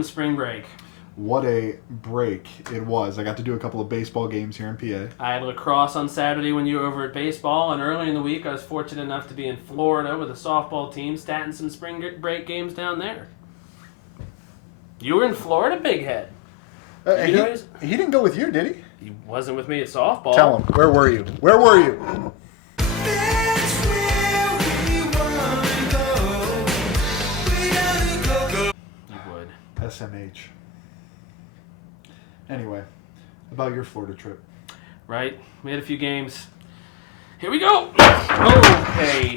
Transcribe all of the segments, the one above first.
from spring break. What a break it was. I got to do a couple of baseball games here in PA. I had lacrosse on Saturday when you were over at baseball, and early in the week I was fortunate enough to be in Florida with a softball team statting some spring break games down there. You were in Florida, Big Head. He didn't go with you, did he? He wasn't with me at softball. Tell him. Where were you? Where were you? That's where we wanna go. We gotta go. You would. SMH. Anyway, about your Florida trip. Right? We had a few games. Here we go!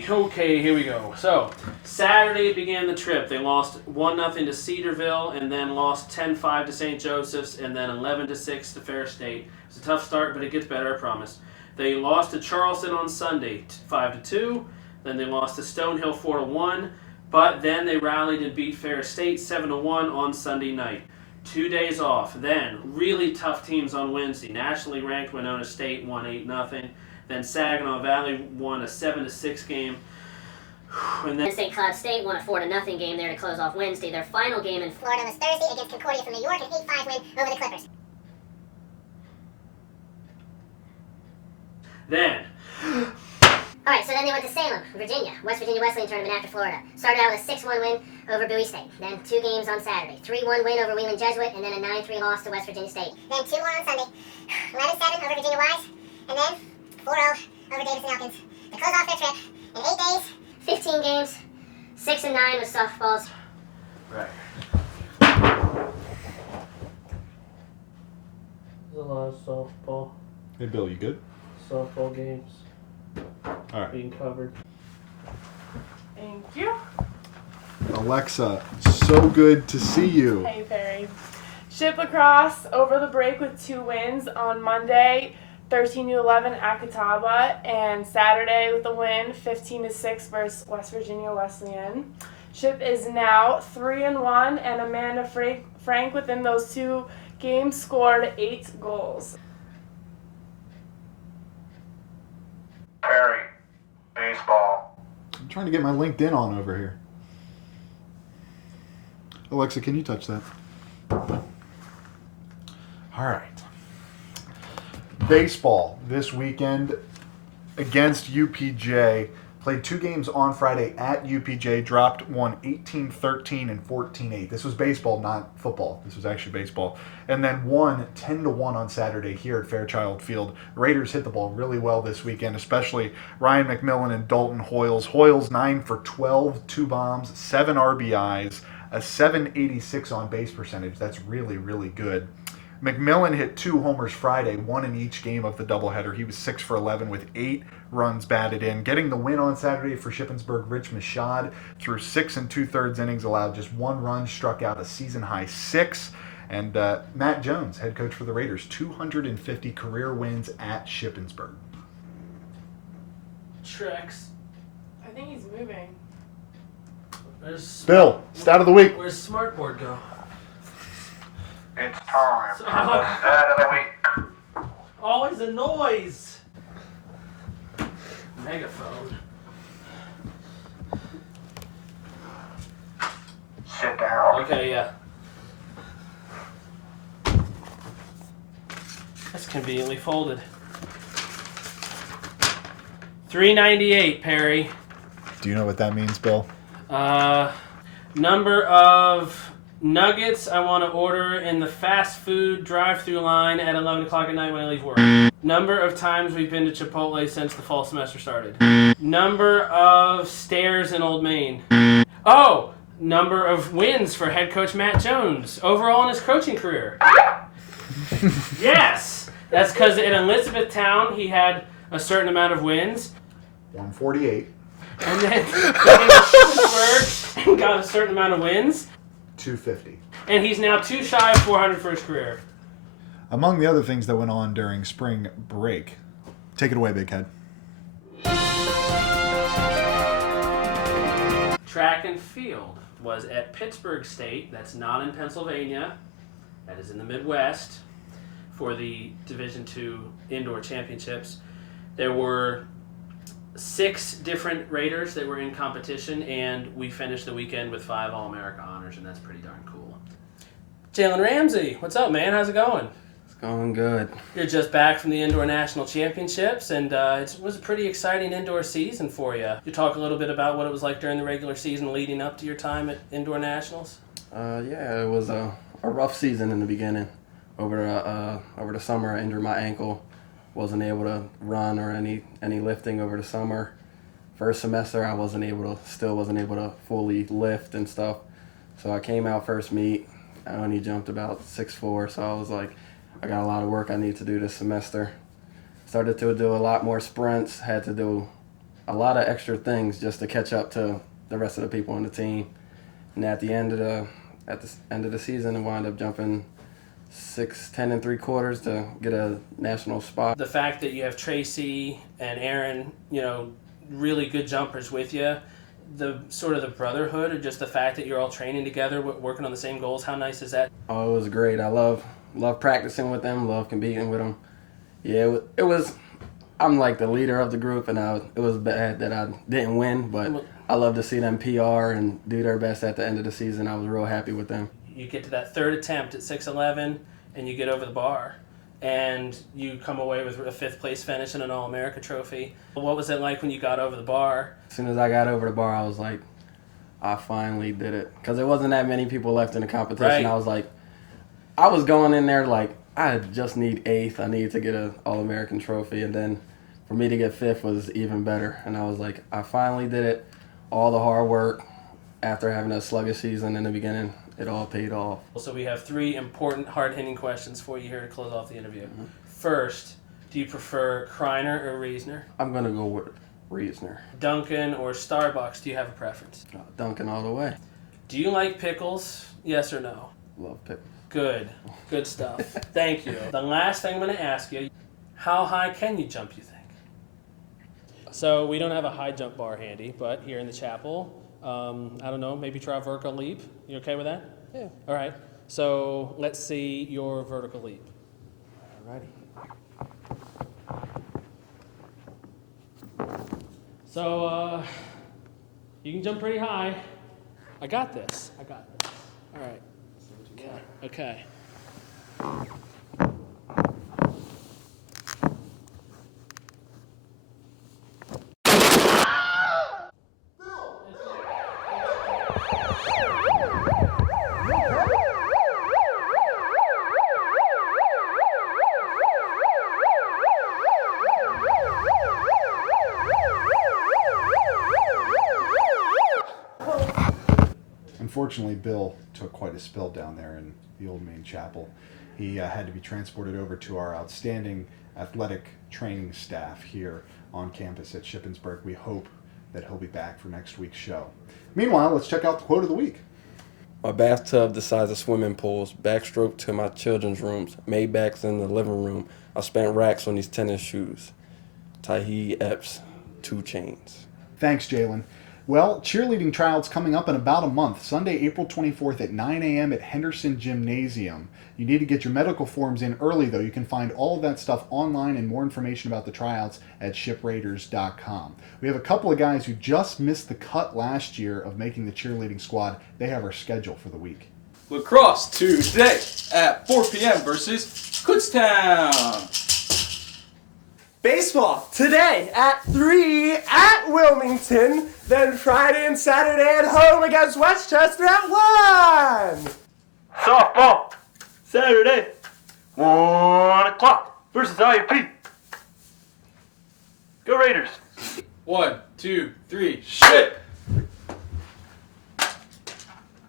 Okay, here we go. So, Saturday began the trip. They lost 1-0 to Cedarville, and then lost 10-5 to St. Joseph's, and then 11-6 to Fair State. It's a tough start, but it gets better, I promise. They lost to Charleston on Sunday, 5-2. Then they lost to Stonehill, 4-1. But then they rallied and beat Fair State, 7-1 on Sunday night. 2 days off. Then, really tough teams on Wednesday. Nationally ranked Winona State won 8-0. Then Saginaw Valley won a 7-6 game. And then St. Cloud State won a 4-0 game there to close off Wednesday. Their final game in Florida was Thursday against Concordia from New York, an 8-5 win over the Clippers. Then, Alright, so then they went to Salem, Virginia, West Virginia Wesleyan tournament after Florida. Started out with a 6-1 win over Bowie State. Then 2 games on Saturday. 3-1 win over Wheeling Jesuit, and then a 9-3 loss to West Virginia State. Then 2-1 on Sunday. 11-7 over Virginia Wise, and then 4-0 over Davidson Elkins. To close off their trip, in 8 days, 15 games, 6-9 with softballs. right. There's a lot of softball Hey, Bill, you good? games All right. being covered. Thank you. Alexa, so good to see you. Hey, Perry. Ship lacrosse over the break with 2 wins on Monday, 13-11 at Catawba, and Saturday with a win, 15-6 versus West Virginia Wesleyan. Ship is now 3-1, and Amanda Frank within those 2 games scored 8 goals. Perry, baseball. I'm trying to get my LinkedIn on over here. Alexa, can you touch that? All right. Baseball this weekend against UPJ. Played 2 games on Friday at UPJ. Dropped one 18-13 and 14-8. This was baseball, not football. This was actually baseball. And then won 10-1 on Saturday here at Fairchild Field. Raiders hit the ball really well this weekend, especially Ryan McMillan and Dalton Hoyles. Hoyles 9 for 12, 2 bombs, 7 RBIs, a 786 on base percentage. That's really, really good. McMillan hit 2 homers Friday, 1 in each game of the doubleheader. He was 6 for 11 with 8 runs batted in. Getting the win on Saturday for Shippensburg, Rich Mashad through 6 2/3 innings, allowed just 1 run, struck out a season-high 6. And Matt Jones, head coach for the Raiders, 250 career wins at Shippensburg. Trex. I think he's moving. Bill, stat of the week. Where's Smartboard go? It's time for Stop. the stat of the week. Always a noise. Megaphone. Sit down. Okay, yeah. That's conveniently folded. 398, Perry. Do you know what that means, Bill? Number of nuggets I want to order in the fast food drive-through line at 11 o'clock at night when I leave work. Number of times we've been to Chipotle since the fall semester started. Number of stairs in Old Main. Oh, number of wins for head coach Matt Jones overall in his coaching career. Yes, that's because in Elizabethtown he had a certain amount of wins. 148. And then in Shippensburg and got a certain amount of wins. 250. And he's now 2 shy of 400 for his career. Among the other things that went on during spring break. Take it away, Big Head. Track and field was at Pittsburg State. That's not in Pennsylvania. That is in the Midwest for the Division II Indoor Championships. There were 6 different Raiders that were in competition, and we finished the weekend with 5 All-America honors, and that's pretty darn cool. Jalen Ramsey, what's up, man? How's it going? It's going good. You're just back from the Indoor National Championships, and it was a pretty exciting indoor season for you. You talk a little bit about what it was like during the regular season leading up to your time at Indoor Nationals? Yeah, it was a rough season in the beginning. Over the summer, I injured my ankle. Wasn't able to run or any lifting over the summer. First semester, I still wasn't able to fully lift and stuff. So I came out first meet. I only jumped about 6'4", so I was like, I got a lot of work I need to do this semester. Started to do a lot more sprints, had to do a lot of extra things just to catch up to the rest of the people on the team. And at the end of the season, I wound up jumping 6'10" and 3/4" to get a national spot. The fact that you have Tracy and Aaron, really good jumpers with you, the sort of the brotherhood, or just the fact that you're all training together, working on the same goals, how nice is that? Oh, it was great. I love practicing with them, love competing with them. Yeah, it was. I'm like the leader of the group, and it was bad that I didn't win, but I love to see them PR and do their best at the end of the season. I was real happy with them. You get to that third attempt at 6'11", and you get over the bar, and you come away with a 5th place finish and an All-America trophy. What was it like when you got over the bar? As soon as I got over the bar, I was like, I finally did it. Because there wasn't that many people left in the competition. Right. I was like, I was going in there like, I just need 8th. I need to get an All-American trophy. And then for me to get 5th was even better. And I was like, I finally did it. All the hard work after having a sluggish season in the beginning, it all paid off. So we have 3 important, hard-hitting questions for you here to close off the interview. First, do you prefer Kreiner or Reisner? I'm going to go with Reisner. Dunkin' or Starbucks, do you have a preference? Dunkin' all the way. Do you like pickles? Yes or no? Love pickles. Good stuff. Thank you. The last thing I'm going to ask you, how high can you jump, you think? So we don't have a high jump bar handy, but here in the chapel, I don't know, maybe try a vertical leap. You okay with that? Yeah. All right. So let's see your vertical leap. Alrighty. So you can jump pretty high. I got this. All right. Okay. Unfortunately, Bill took quite a spill down there in the old main chapel. He had to be transported over to our outstanding athletic training staff here on campus at Shippensburg. We hope that he'll be back for next week's show. Meanwhile, let's check out the quote of the week. My bathtub the size of swimming pools, backstroke to my children's rooms, Maybachs in the living room. I spent racks on these tennis shoes. Tahi Epps, 2 Chains. Thanks, Jalen. Well, cheerleading tryouts coming up in about a month, Sunday, April 24th at 9 a.m. at Henderson Gymnasium. You need to get your medical forms in early, though. You can find all of that stuff online and more information about the tryouts at shipraiders.com. We have a couple of guys who just missed the cut last year of making the cheerleading squad. They have our schedule for the week. Lacrosse Tuesday at 4 p.m. versus Kutztown. Baseball today at 3 at Wilmington, then Friday and Saturday at home against Westchester at 1. Softball, Saturday, 1 o'clock versus IUP. Go Raiders. 1, 2, 3, shit!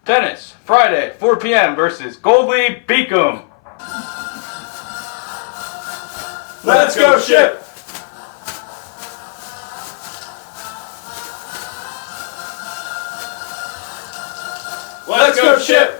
Tennis, Friday, 4 p.m. versus Goldley Beacom. Let's go, Ship! Let's go, Ship!